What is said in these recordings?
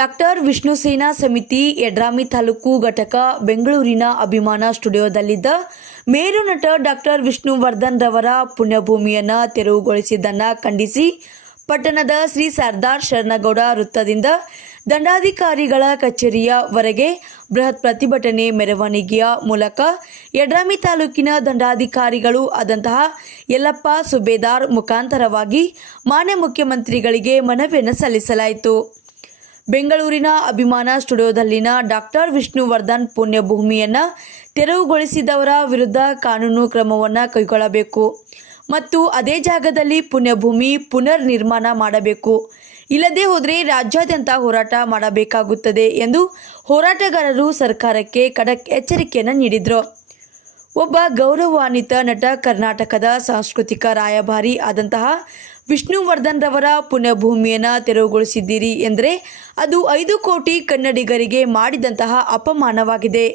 Doctor Vishnu ಸೇನಾ ಸಮಿತಿ ಯಡ್ರಾಮಿ ತಾಲೂಕು ಘಟಕ ಬೆಂಗಳೂರಿನ ಅಭಿಮಾನ ಸ್ಟುಡಿಯೋದಲ್ಲಿದ್ದ ಮೇರು ನಟ ಡಾಕ್ಟರ್ ವಿಷ್ಣುವರ್ಧನ್ ರವರ ಪುಣ್ಯಭೂಮಿಯನ್ನು ತೆರವುಗೊಳಿಸಿದ್ದನ್ನು ಖಂಡಿಸಿ, ಪಟ್ಟಣದ ಶ್ರೀ ಸರ್ದಾರ್ ಶರಣಗೌಡ ವೃತ್ತದಿಂದ ದಂಡಾಧಿಕಾರಿಗಳ ಕಚೇರಿಯವರೆಗೆ ಬೃಹತ್ ಪ್ರತಿಭಟನೆ ಮೆರವಣಿಗೆಯ ಮೂಲಕ ಯಡ್ರಾಮಿ ತಾಲೂಕಿನ ದಂಡಾಧಿಕಾರಿಗಳು ಆದಂತಹ ಯಲ್ಲಪ್ಪ ಸುಬೇದಾರ್ ಮುಖಾಂತರವಾಗಿ ಮಾನ್ಯ ಮುಖ್ಯಮಂತ್ರಿಗಳಿಗೆ ಮನವಿಯನ್ನು ಸಲ್ಲಿಸಲಾಯಿತು. ಬೆಂಗಳೂರಿನ ಅಭಿಮಾನ ಸ್ಟುಡಿಯೋದಲ್ಲಿನ ಡಾಕ್ಟರ್ ವಿಷ್ಣುವರ್ಧನ್ ಪುಣ್ಯಭೂಮಿಯನ್ನು ತೆರವುಗೊಳಿಸಿದವರ ವಿರುದ್ಧ ಕಾನೂನು ಕ್ರಮವನ್ನು ಕೈಗೊಳ್ಳಬೇಕು. ಮತ್ತು ಅದೇ ಜಾಗದಲ್ಲಿ ಪುಣ್ಯಭೂಮಿ ಪುನರ್ ನಿರ್ಮಾಣ ಮಾಡಬೇಕು. ಇಲ್ಲದೇ ಹೋದರೆ ರಾಜ್ಯಾದ್ಯಂತ ಹೋರಾಟ ಮಾಡಬೇಕಾಗುತ್ತದೆ ಎಂದು ಹೋರಾಟಗಾರರು ಸರ್ಕಾರಕ್ಕೆ ಖಡಕ್ ಎಚ್ಚರಿಕೆಯನ್ನು ನೀಡಿದರು. ಒಬ್ಬ ಗೌರವಾನ್ವಿತ ನಟ ಕರ್ನಾಟಕದ ಸಾಂಸ್ಕೃತಿಕ ರಾಯಭಾರಿ ಆದಂತಹ ವಿಷ್ಣುವರ್ಧನ್ ರವರ ಪುಣ್ಯಭೂಮಿಯನ್ನು ತೆರವುಗೊಳಿಸಿದ್ದೀರಿ ಎಂದರೆ ಅದು ಐದು ಕೋಟಿ ಕನ್ನಡಿಗರಿಗೆ ಮಾಡಿದಂತಹ ಅಪಮಾನವಾಗಿದೆ.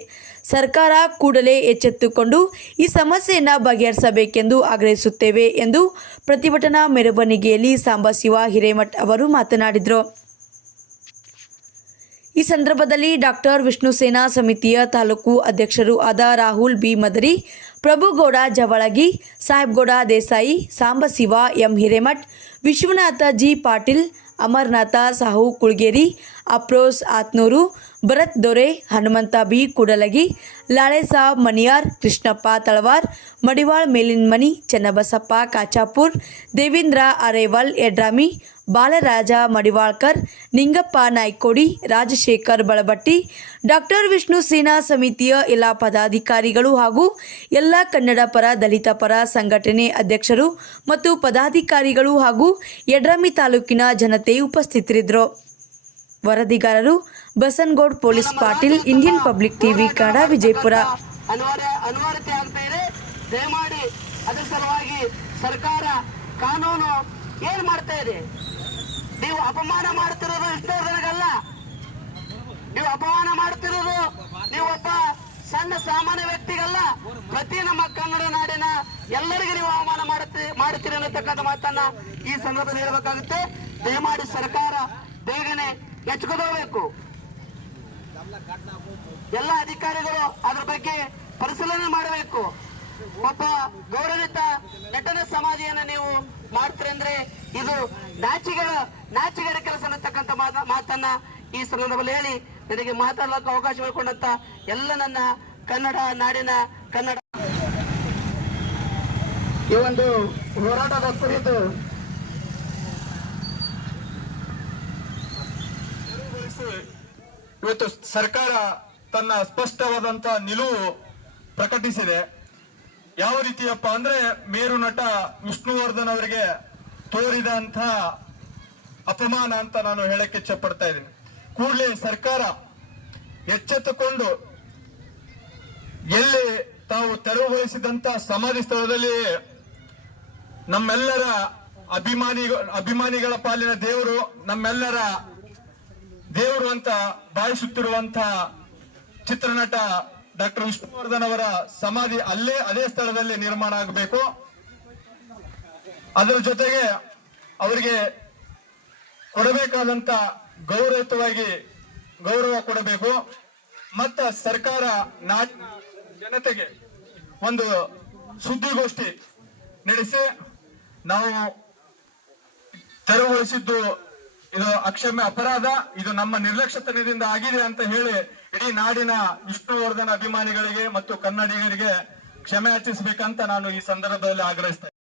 ಸರ್ಕಾರ ಕೂಡಲೇ ಎಚ್ಚೆತ್ತುಕೊಂಡು ಈ ಸಮಸ್ಯೆಯನ್ನು ಬಗೆಹರಿಸಬೇಕೆಂದು ಆಗ್ರಹಿಸುತ್ತೇವೆ ಎಂದು ಪ್ರತಿಭಟನಾ ಮೆರವಣಿಗೆಯಲ್ಲಿ ಸಾಂಬಶಿವ ಹಿರೇಮಠ್ ಅವರು ಮಾತನಾಡಿದರು. ಈ ಸಂದರ್ಭದಲ್ಲಿ ಡಾಕ್ಟರ್ ವಿಷ್ಣು ಸೇನಾ ಸಮಿತಿಯ ತಾಲೂಕು ಅಧ್ಯಕ್ಷರು ಆದ Rahul B. Madari Prabhugouda Javalagi Sahebgouda Desai Sambashiva M. Hiremath, Vishwanath G. Patil, Amarnath Sahu Kulgeri, Afroz Atnur Bharat Dore, Hanumanth B, Kudalagi Lalesab Maniyar Krishnappa Talwar, Madiwal, Melinmani, Channabasappa, Kachapur, Devendra Arewal Yadrami Balaraja, Madiwalkar, Ningappa Naikodi, Rajashekhar Balabatti, doctor Vishnu Sena ಸಮಿತಿಯ ಎಲ್ಲ ಪದಾಧಿಕಾರಿಗಳು ಹಾಗೂ ಎಲ್ಲ ಕನ್ನಡ ಪರ, ದಲಿತ ಪರ ಸಂಘಟನೆ ಅಧ್ಯಕ್ಷರು ಮತ್ತು ಪದಾಧಿಕಾರಿಗಳು ಹಾಗೂ ಯಡ್ರಾಮಿ ತಾಲೂಕಿನ ಜನತೆ ಉಪಸ್ಥಿತರಿದ್ದರು. ವರದಿಗಾರರು Basanagoud police Patil, Indian public TV, Kannada, Vijayapura. ಅಂತ ದಯಮಾಡಿ ಅದರ ಸರ್ಕಾರ ಕಾನೂನು ಏನ್ ಮಾಡ್ತಾ ಇದೆ? ನೀವು ಅಪಮಾನ ಮಾಡ್ತಿರೋದು ಜನಗಲ್ಲ ನೀವು ಅಪಮಾನ ಮಾಡ್ತಿರೋದು ನೀವು ಒಬ್ಬ ಸಣ್ಣ ಸಾಮಾನ್ಯ ವ್ಯಕ್ತಿಗಲ್ಲ. ಪ್ರತಿ ನಮ್ಮ ಕನ್ನಡ ನಾಡಿನ ಎಲ್ಲರಿಗೂ ನೀವು ಅವಮಾನ ಮಾಡುತ್ತಿ, ಮಾಡುತ್ತೀರಿ ಅನ್ನತಕ್ಕಂಥ ಮಾತನ್ನ ಈ ಸಂದರ್ಭದಲ್ಲಿ ಹೇಳಬೇಕಾಗುತ್ತೆ. ದಯಮಾಡಿ ಸರ್ಕಾರ ಬೇಗನೆ ಎಚ್ಚೆತ್ತುಕೋಬೇಕು ಎಲ್ಲ ಅಧಿಕಾರಿಗಳು ಅದ್ರ ಬಗ್ಗೆ ಪರಿಶೀಲನೆ ಮಾಡಬೇಕು. ಒಬ್ಬ ಗೌರವಿತ ನಟನ ಸಮಾಧಿಯನ್ನ ನೀವು ಮಾಡ್ತೀರಂದ್ರೆ ಇದು ನಾಚಿಗಳ ನಾಚಿಗರ ಕೆಲಸ ಅನ್ನತಕ್ಕಂಥ ಮಾತ- ಮಾತನ್ನ ಈ ಸಂದರ್ಭದಲ್ಲಿ ಹೇಳಿ, ನನಗೆ ಮಾತಾಡಲಿಕ್ಕೆ ಅವಕಾಶ ಮಾಡಿಕೊಂಡಂತ ಎಲ್ಲ ನನ್ನ ಕನ್ನಡ ನಾಡಿನ ಕನ್ನಡ. ಈ ಒಂದು ಹೋರಾಟದ ಕುರಿತು ಇವತ್ತು ಸರ್ಕಾರ ತನ್ನ ಸ್ಪಷ್ಟವಾದಂತ ನಿಲುವು ಪ್ರಕಟಿಸಿದೆ. ಯಾವ ರೀತಿಯಪ್ಪ ಅಂದ್ರೆ ಮೇರು ನಟ ವಿಷ್ಣುವರ್ಧನ್ ಅವರಿಗೆ ತೋರಿದಂತ ಅಪಮಾನ ಅಂತ ನಾನು ಹೇಳಕ್ಕೆ ಇಚ್ಛೆ ಪಡ್ತಾ ಇದ್ದೀನಿ. ಕೂಡಲೇ ಸರ್ಕಾರ ಎಚ್ಚೆತ್ತುಕೊಂಡು ಎಲ್ಲಿ ತಾವು ತೆರವುಗೊಳಿಸಿದಂತ ಸಮಾಧಿ ಸ್ಥಳದಲ್ಲಿ ನಮ್ಮೆಲ್ಲರ ಅಭಿಮಾನಿ ಅಭಿಮಾನಿಗಳ ಪಾಲಿನ ದೇವರು, ನಮ್ಮೆಲ್ಲರ ದೇವರು ಅಂತ ಭಾವಿಸುತ್ತಿರುವಂತಹ ಚಿತ್ರನಟ ಡಾಕ್ಟರ್ ವಿಷ್ಣುವರ್ಧನ್ ಅವರ ಸಮಾಧಿ ಅಲ್ಲೇ ಅದೇ ಸ್ಥಳದಲ್ಲಿ ನಿರ್ಮಾಣ ಆಗಬೇಕು. ಅದರ ಜೊತೆಗೆ ಅವರಿಗೆ ಕೊಡಬೇಕಾದಂತ ಗೌರವಯುತವಾಗಿ ಗೌರವ ಕೊಡಬೇಕು. ಮತ್ತ ಸರ್ಕಾರ ನಾಡಿನ ಜನತೆಗೆ ಒಂದು ಸುದ್ದಿಗೋಷ್ಠಿ ನಡೆಸಿ ನಾವು ತೆರವುಗೊಳಿಸಿದ್ದು ಇದು ಅಕ್ಷಮ್ಯ ಅಪರಾಧ, ಇದು ನಮ್ಮ ನಿರ್ಲಕ್ಷ್ಯತನದಿಂದ ಆಗಿದೆ ಅಂತ ಹೇಳಿ ಇಡೀ ನಾಡಿನ ವಿಷ್ಣುವರ್ಧನ ಅಭಿಮಾನಿಗಳಿಗೆ ಮತ್ತು ಕನ್ನಡಿಗರಿಗೆ ಕ್ಷಮೆ ಯಾಚಿಸಬೇಕಂತ ನಾನು ಈ ಸಂದರ್ಭದಲ್ಲಿ ಆಗ್ರಹಿಸ್ತೇನೆ.